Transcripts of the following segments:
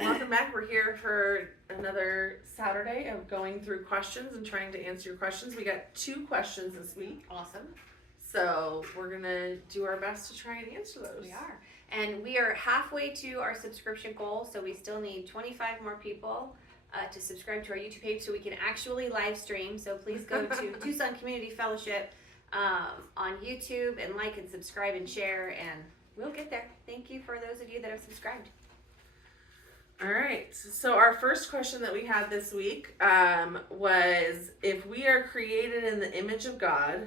Welcome back. We're here for another Saturday of going through questions and trying to answer your questions. We got 2 questions this week. Awesome. So we're going to do our best to try and answer those. We are. And we are halfway to our subscription goal, so we still need 25 more people to subscribe to our YouTube page so we can actually live stream. So please go to Tucson Community Fellowship on YouTube and like and subscribe and share, and we'll get there. Thank you for those of you that have subscribed. All right. So our first question that we had this week was, if we are created in the image of God,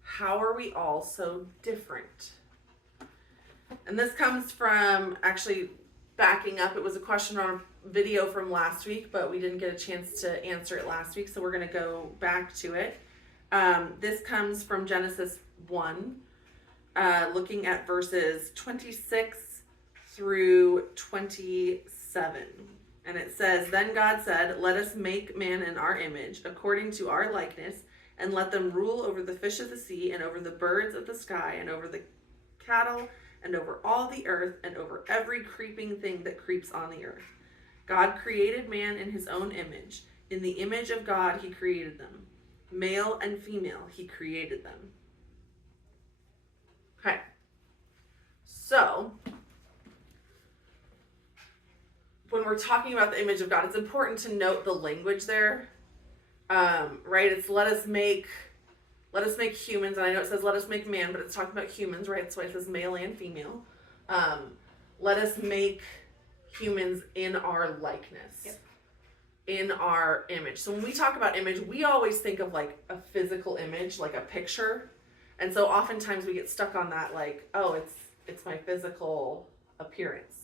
how are we all so different? And this comes from, actually backing up, it was a question on a video from last week, but we didn't get a chance to answer it last week, so we're going to go back to it. This comes from Genesis 1, looking at verses 26 through 27. And it says, "Then God said, 'Let us make man in our image, according to our likeness, and let them rule over the fish of the sea, and over the birds of the sky, and over the cattle, and over all the earth, and over every creeping thing that creeps on the earth.' God created man in his own image. In the image of God he created them. Male and female he created them." Okay. So, when we're talking about the image of God, it's important to note the language there. Right? It's let us make humans, and I know it says let us make man, but it's talking about humans, right? That's why it says male and female. Let us make humans in our likeness. Yep. In our image. So when we talk about image, we always think of like a physical image, like a picture. And so oftentimes we get stuck on that, like, oh, it's my physical appearance.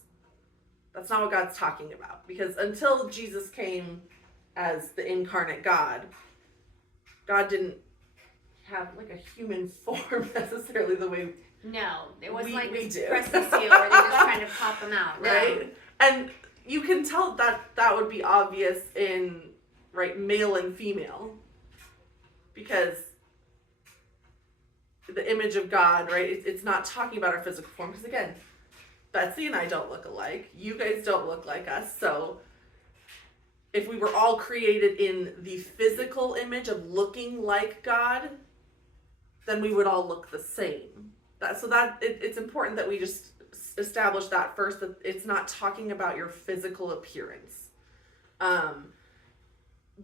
That's not what God's talking about. Because until Jesus came as the incarnate God, God didn't have like a human form necessarily the way No, it wasn't like we this do. pressy seal where they just kind of pop them out. No. Right? And you can tell that would be obvious in, right, male and female. Because the image of God, right, it's not talking about our physical form. Because again, Betsy and I don't look alike. You guys don't look like us. So if we were all created in the physical image of looking like God, then we would all look the same. It's important that we just establish that first, that it's not talking about your physical appearance.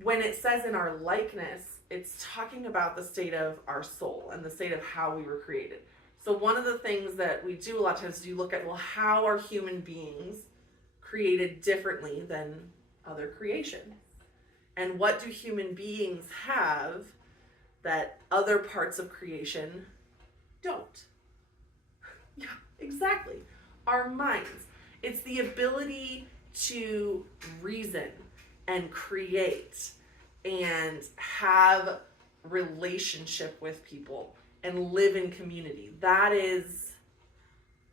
When it says in our likeness, it's talking about the state of our soul and the state of how we were created. So one of the things that we do a lot of times is you look at, well, how are human beings created differently than other creation? And what do human beings have that other parts of creation don't? Yeah, exactly. Our minds. It's the ability to reason and create and have relationship with people and live in community. That is,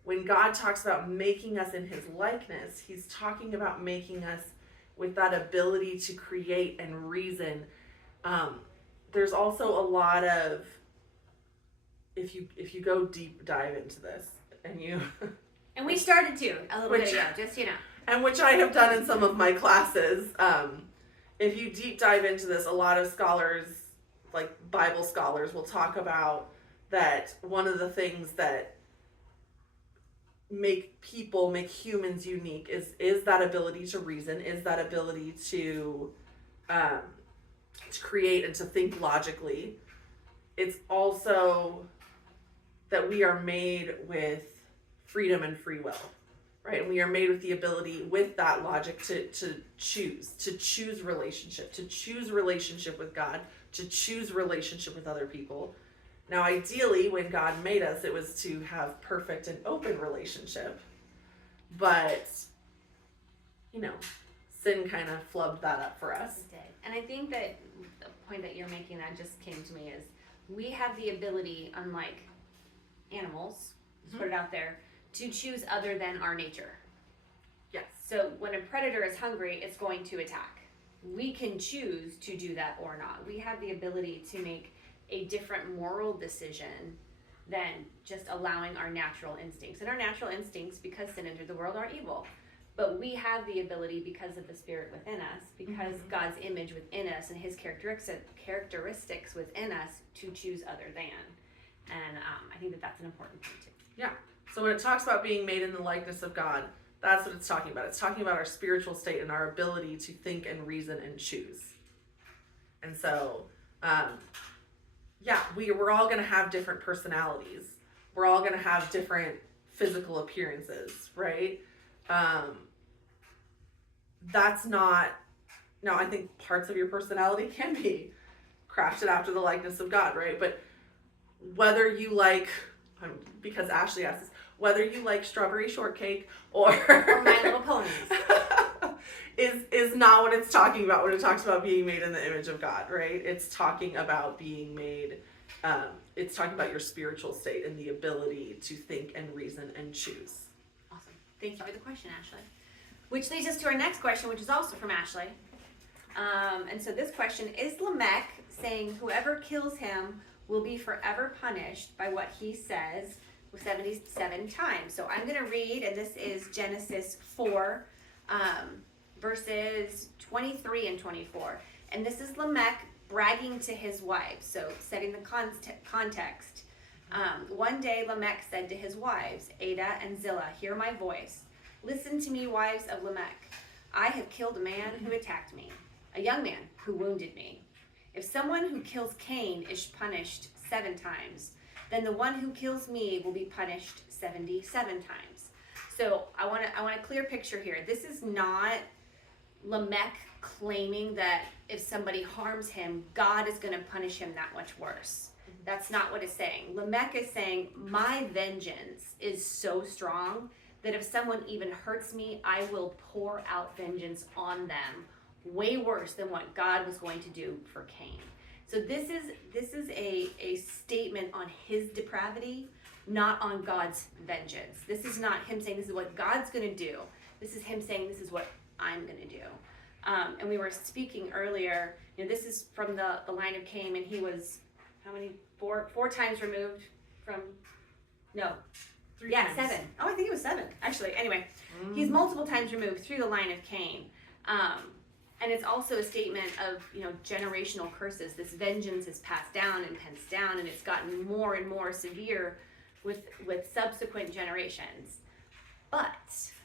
when God talks about making us in his likeness, he's talking about making us with that ability to create and reason. There's also a lot of, if you go deep dive into this, And we started to a little bit ago, just and which I have done in some of my classes. If you deep dive into this, a lot of scholars, like Bible scholars, will talk about that one of the things that make humans unique is that ability to reason, is that ability to create and to think logically. It's also that we are made with freedom and free will, right? And we are made with the ability, with that logic, to choose relationship with God, to choose relationship with other people. Now, ideally, when God made us, it was to have perfect and open relationship. But, sin kind of flubbed that up for us. It did. And I think that the point that you're making that just came to me is we have the ability, unlike animals, let's put it out there, to choose other than our nature. Yes. So when a predator is hungry, it's going to attack. We can choose to do that or not. We have the ability to make a different moral decision than just allowing our natural instincts. And our natural instincts, because sin entered the world, are evil. But we have the ability, because of the Spirit within us, because God's image within us and his characteristics within us, to choose other than. And I think that that's an important thing too. Yeah. So when it talks about being made in the likeness of God, that's what it's talking about. It's talking about our spiritual state and our ability to think and reason and choose. And so, we're all going to have different personalities. We're all going to have different physical appearances, right? That's not, now I think parts of your personality can be crafted after the likeness of God, right? But whether you like, because Ashley asked this, whether you like strawberry shortcake or My Little Ponies is not what it's talking about when it talks about being made in the image of God, right? It's talking about being made, it's talking about your spiritual state and the ability to think and reason and choose. Awesome. Thank you for the question, Ashley. Which leads us to our next question, which is also from Ashley. And so this question, is Lamech saying whoever kills him will be forever punished by what he says 77 times? So I'm going to read, and this is Genesis 4, verses 23 and 24. And this is Lamech bragging to his wives, so setting the context. One day Lamech said to his wives, Ada and Zillah, hear my voice. Listen to me, wives of Lamech. I have killed a man who attacked me, a young man who wounded me. If someone who kills Cain is punished 7 times, then the one who kills me will be punished 77 times. So I want a clear picture here. This is not Lamech claiming that if somebody harms him, God is going to punish him that much worse. That's not what it's saying. Lamech is saying, my vengeance is so strong that if someone even hurts me, I will pour out vengeance on them, way worse than what God was going to do for Cain. So this is a statement on his depravity, not on God's vengeance. This is not him saying this is what God's going to do. This is him saying this is what I'm going to do. And we were speaking earlier, this is from the line of Cain, and he was, how many? Four times removed from, no. 3 Yeah, times. 7. Oh, I think it was 7, actually. Anyway, he's multiple times removed through the line of Cain. And it's also a statement of, generational curses. This vengeance is passed down, and it's gotten more and more severe with subsequent generations. But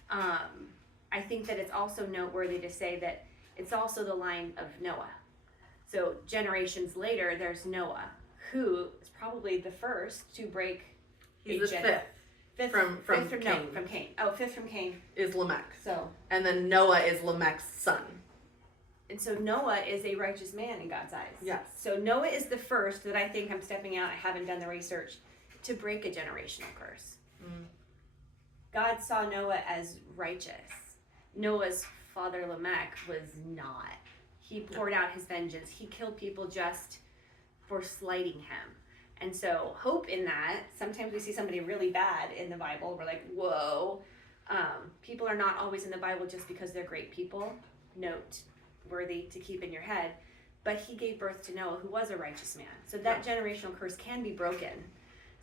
I think that it's also noteworthy to say that it's also the line of Noah. So generations later, there's Noah, who is probably the first to break. He's the fifth from Cain. From Cain. Oh, fifth from Cain. Is Lamech. So. And then Noah is Lamech's son. And so Noah is a righteous man in God's eyes. Yes. So Noah is the first that I think, I'm stepping out, I haven't done the research, to break a generational curse. God saw Noah as righteous. Noah's father Lamech was not. He poured out his vengeance. He killed people just for slighting him. And so hope in that, sometimes we see somebody really bad in the Bible, we're like, whoa. People are not always in the Bible just because they're great people. Note worthy to keep in your head. But he gave birth to Noah, who was a righteous man. So that generational curse can be broken.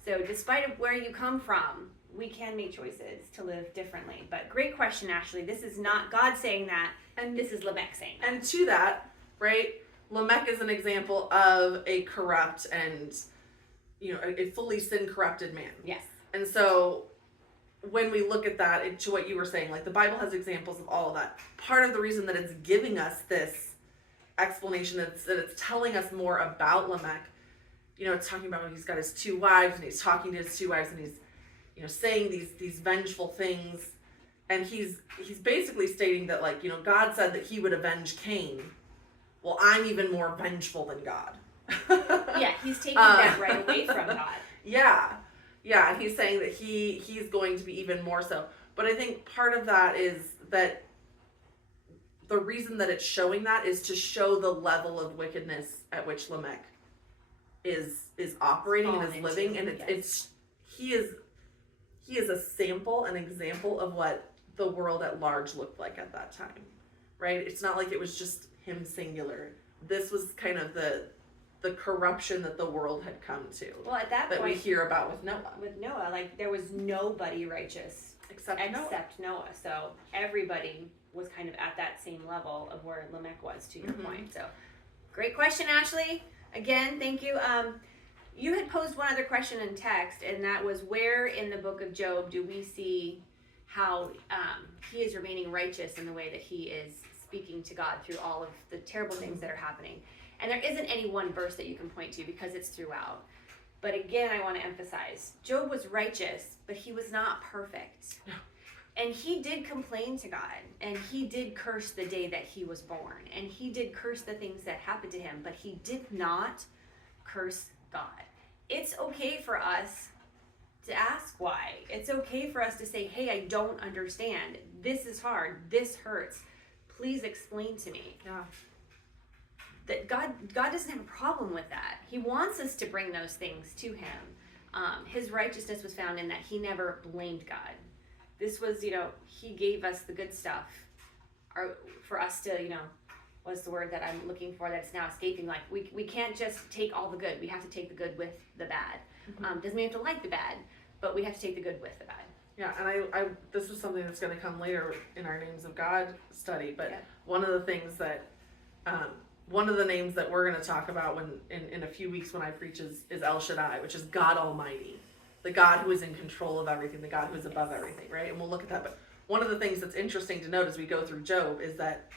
So despite of where you come from, we can make choices to live differently. But great question, Ashley. This is not God saying that, and this is Lamech saying that. And to that, right, Lamech is an example of a corrupt and, a fully sin-corrupted man. Yes. And so when we look at that, to what you were saying, like the Bible has examples of all of that. Part of the reason that it's giving us this explanation, that it's telling us more about Lamech, it's talking about when he's got his 2 wives, and he's talking to his 2 wives, and he's, saying these vengeful things. And he's basically stating that, like, God said that he would avenge Cain. Well, I'm even more vengeful than God. Yeah, he's taking that right away from God. Yeah, and he's saying that he's going to be even more so. But I think part of that is that the reason that it's showing that is to show the level of wickedness at which Lamech is operating and is living, and he is a sample, an example of what the world at large looked like at that time, right? It's not like it was just him singular. This was kind of the corruption that the world had come to. Well, at that point, we hear about with Noah. With Noah, like, there was nobody righteous Except Noah. So everybody was kind of at that same level of where Lamech was, to your point. So great question, Ashley. Again, thank you. You had posed one other question in text, and that was, where in the book of Job do we see how he is remaining righteous in the way that he is speaking to God through all of the terrible things that are happening? And there isn't any one verse that you can point to because it's throughout. But again, I want to emphasize, Job was righteous, but he was not perfect. No. And he did complain to God, and he did curse the day that he was born, and he did curse the things that happened to him, but he did not curse God. It's okay for us to ask why. It's okay for us to say, hey, I don't understand. This is hard. This hurts. Please explain to me. Yeah. That God doesn't have a problem with that. He wants us to bring those things to him. His righteousness was found in that he never blamed God. This was, he gave us the good stuff for us to, what's the word that I'm looking for that's now escaping? Like, we can't just take all the good. We have to take the good with the bad. Doesn't mean we have to like the bad, but we have to take the good with the bad. Yeah, and I this was something that's going to come later in our Names of God study, but Yeah. one of the things that, one of the names that we're going to talk about when in a few weeks when I preach is El Shaddai, which is God Almighty. The God who is in control of everything, the God who is above everything, right? And we'll look at that. But one of the things that's interesting to note as we go through Job is that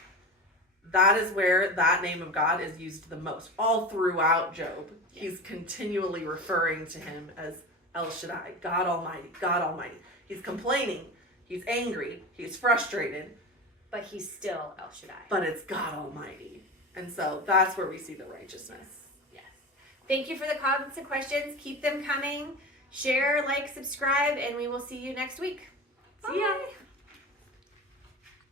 is where that name of God is used the most. All throughout Job, he's continually referring to him as El Shaddai, God Almighty, God Almighty. He's complaining, he's angry, he's frustrated. But he's still El Shaddai. But it's God Almighty. And so that's where we see the righteousness. Yes. Thank you for the comments and questions. Keep them coming. Share, like, subscribe, and we will see you next week. See ya. Bye.